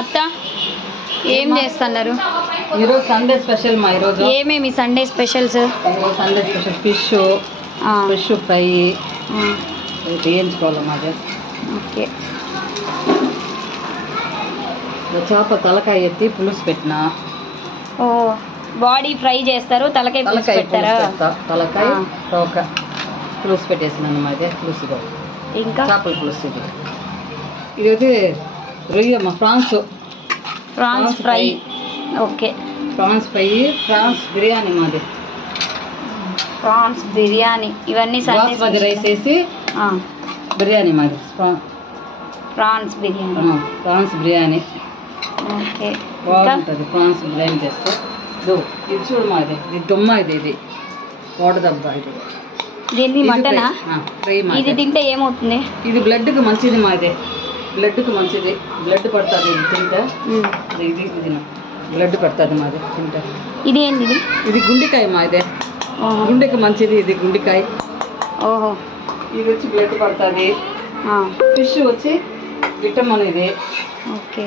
అత్త ఏం చేస్తున్నారు ఈరోజు సండే స్పెషల్ మా ఈరోజు ఏమేమి Sunday specials? Sunday special fish fry వేయించుకోవాలి మాది. ఓకే. చేప తలకాయ ఎత్తి పులుసు పెట్టిన. ఓ బాడీ ఫ్రై చేస్తారు, తలకాయ పులుసు పెడతారా? తలకాయ తోక పులుసు పెట్టేసినాను మాది. పులుసు ఇంకా చేపల పులుసు. ఇది రొయ్యమ్మ prawns fry. Okay. Prawns fry, prawns biryani మాది. ప్రాన్స్ బిర్యానీ ఇవన్నీ బాస్మతి రైస్ వేసి బిర్యానీ మాది. ప్రాన్స్ బిర్యానీ. ఓకే. బాగుంటుంది ప్రాన్స్ బిర్యానీ చేస్తే. ఇది చూడు మాది. ఇది దుమ్మ. ఇది ఓడదబ్బ. దీన్ని మటనా? ఫ్రై. ఇది తింటే ఏమవుతుంది? ఇది బ్లడ్కి మంచిది మాది. బ్లడ్కి మంచిది. బ్లడ్ పడుతుంది ఇది తింటే. ఇది బ్లడ్ పడుతుంది మాది తింటే. ఇది ఏంటి? ఇది గుండెకాయ మాదే. గుండెకి మంచిది ఇది గుండెకాయ. ఓహో. ఇది వచ్చి బ్లడ్ పడుతుంది. ఫిష్ వచ్చి విటమిన్. ఇది ఓకే.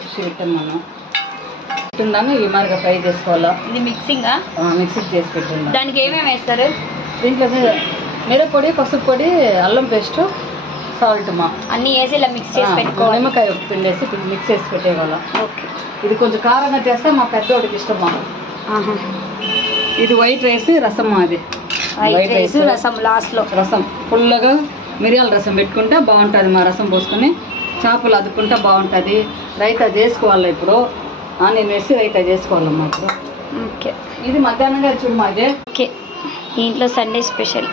ఫిష్ విటమిన్ తిందాము. ఈ మాదిరిగా ఫ్రై చేసుకోవాలా. ఇది మిక్సింగా? మిక్సింగ్ చేసి పెట్టిందా. దానికి ఏమేమి వేస్తారు? దీంట్లో మిరప్పొడి, పసుపు పొడి, అల్లం పేస్ట్, సాల్ట్ అన్నీ వేసి ఇలా మిక్స్ చేసి పెట్టుకోవాలి. నిమ్మకాయ పిండేసి మిక్స్ చేసి పెట్టేవాళ్ళం. ఓకే. ఇది కొంచెం కారంగా చేస్తే మా పెద్దోడికి ఇష్టం. ఇది వైట్ రైస్ రసం. అది వైట్ రైస్ రసం. లాస్ట్లో రసం ఫుల్గా మిరియాల రసం పెట్టుకుంటే బాగుంటుంది. మా రసం పోసుకొని చేపలు అదుకుంటే బాగుంటుంది. రైతా చేసుకోవాలి. ఇప్పుడు నేను వేసి రైతా చేసుకోవాలమ్మా ఇప్పుడు. ఓకే. ఇది మధ్యాహ్నంగా చూడు మాదే. ఓకే. ఇంట్లో సండే స్పెషల్.